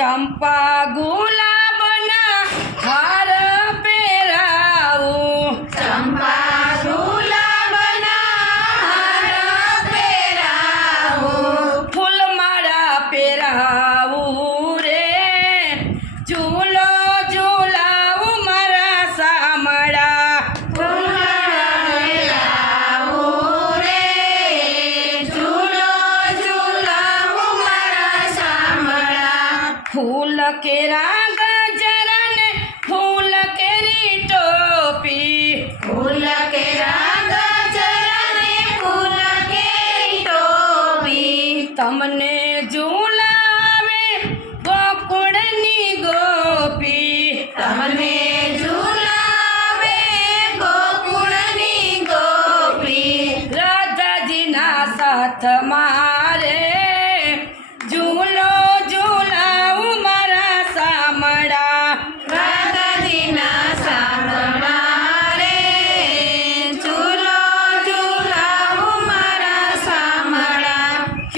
চম্পা গুল केरा गजरा ने फूल केरी टोपी। फूल केरा गजरा ने फूल केरी टोपी। तमने झूलावे गोकुड़नी गोपी। तमने झूलावे गोकुड़नी गोपी। राजा जी साथ मा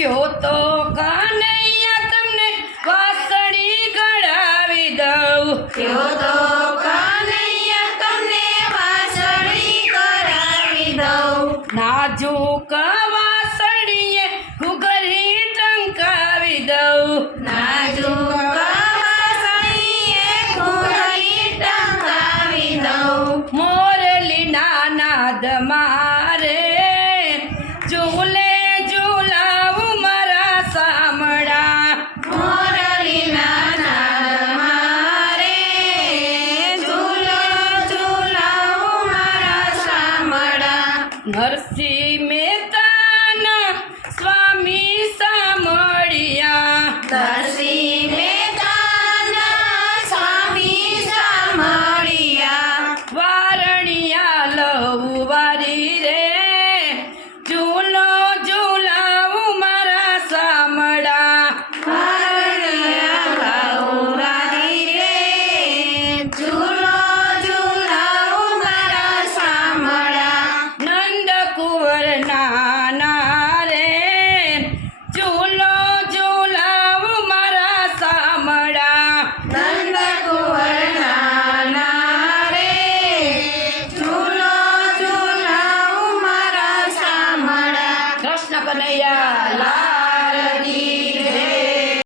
જો તો કાનૈયા તમને વાસણી ગળાવી દઉં. થયો તો नरसी में